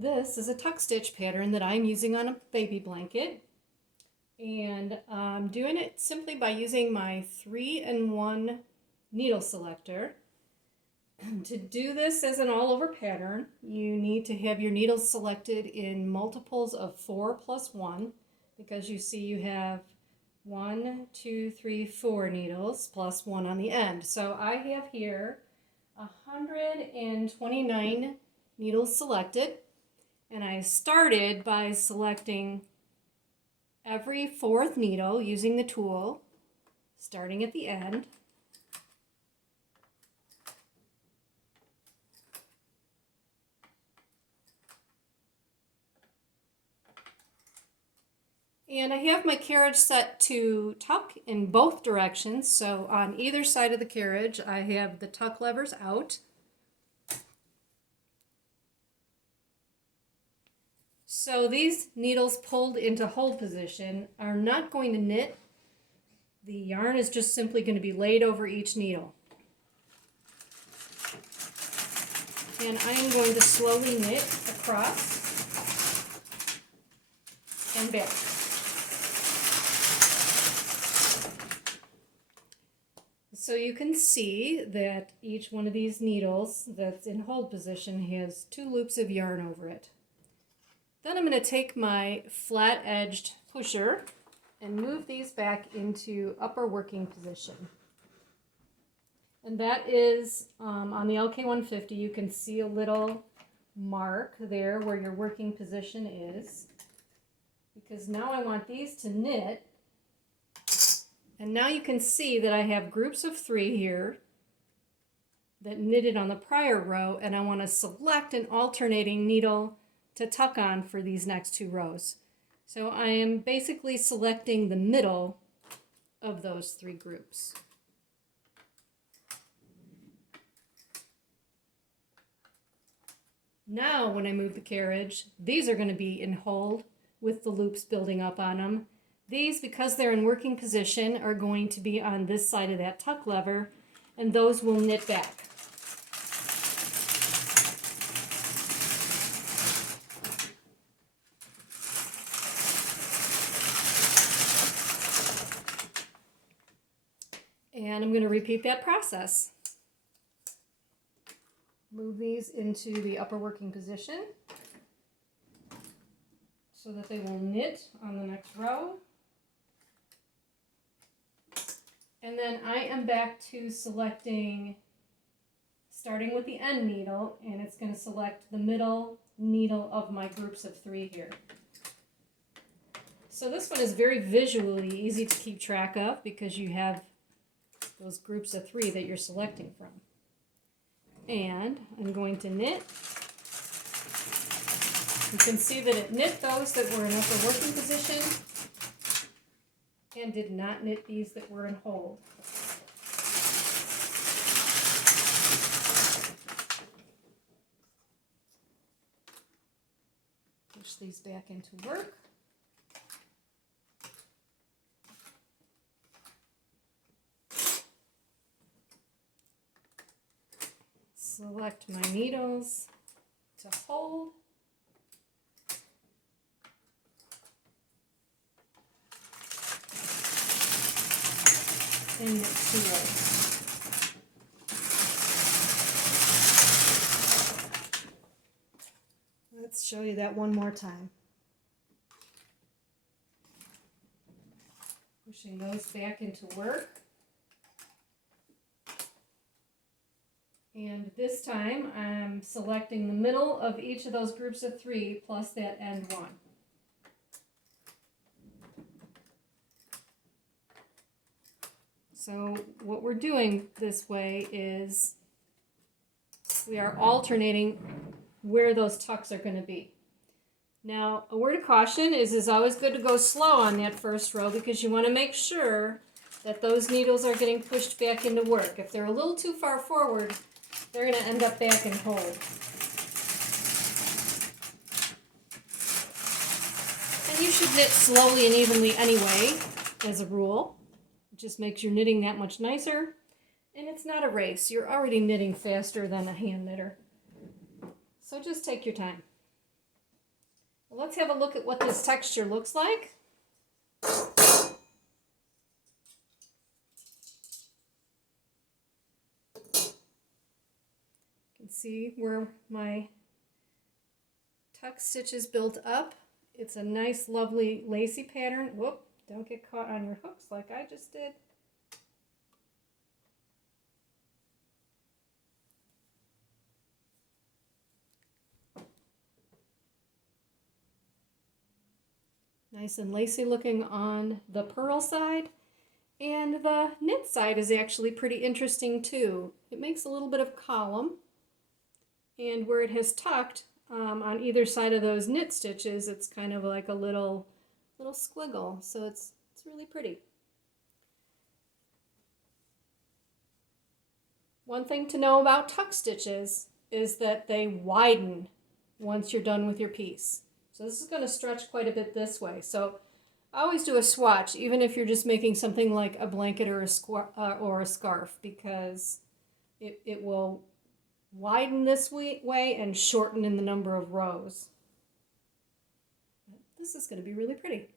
This is a tuck stitch pattern that I'm using on a baby blanket, and I'm doing it simply by using my 3-in-1 needle selector. To do this as an all-over pattern, you need to have your needles selected in multiples of 4 plus 1, because you see you have 1, 2, 3, 4 needles plus 1 on the end. So I have here 129 needles selected. And I started by selecting every fourth needle using the tool, starting at the end. And I have my carriage set to tuck in both directions. So on either side of the carriage, I have the tuck levers out. So these needles pulled into hold position are not going to knit. The yarn is just simply going to be laid over each needle. And I am going to slowly knit across and back. So you can see that each one of these needles that's in hold position has 2 loops of yarn over it. Then I'm going to take my flat-edged pusher and move these back into upper working position. And that is on the LK150. You can see a little mark there where your working position is, because now I want these to knit. And now you can see that I have groups of 3 here that knitted on the prior row, and I want to select an alternating needle to tuck on for these next 2 rows. So I am basically selecting the middle of those 3 groups. Now when I move the carriage, these are going to be in hold with the loops building up on them. These, because they're in working position, are going to be on this side of that tuck lever, and those will knit back. And I'm going to repeat that process. Move these into the upper working position so that they will knit on the next row. And then I am back to selecting, starting with the end needle, and it's going to select the middle needle of my groups of 3 here. So this one is very visually easy to keep track of because you have those groups of 3 that you're selecting from. And I'm going to knit. You can see that it knit those that were in upper working position and did not knit these that were in hold. Push these back into work. Select my needles to hold. And knit 2 rows. Let's show you that one more time. Pushing those back into work. And this time I'm selecting the middle of each of those groups of 3 plus that end one. So what we're doing this way is we are alternating where those tucks are going to be. Now, a word of caution is it's always good to go slow on that first row because you want to make sure that those needles are getting pushed back into work. If they're a little too far forward, they're going to end up back in hold. And you should knit slowly and evenly anyway, as a rule. It just makes your knitting that much nicer. And it's not a race. You're already knitting faster than a hand knitter. So just take your time. Well, let's have a look at what this texture looks like. You can see where my tuck stitch is built up. It's a nice, lovely, lacy pattern. Whoop, don't get caught on your hooks like I just did. Nice and lacy looking on the purl side. And the knit side is actually pretty interesting too. It makes a little bit of column. And where it has tucked on either side of those knit stitches, it's kind of like a little squiggle. So it's really pretty. One thing to know about tuck stitches is that they widen once you're done with your piece. So this is going to stretch quite a bit this way. So I always do a swatch, even if you're just making something like a blanket or a scarf, because it will widen this way and shorten in the number of rows. This is going to be really pretty.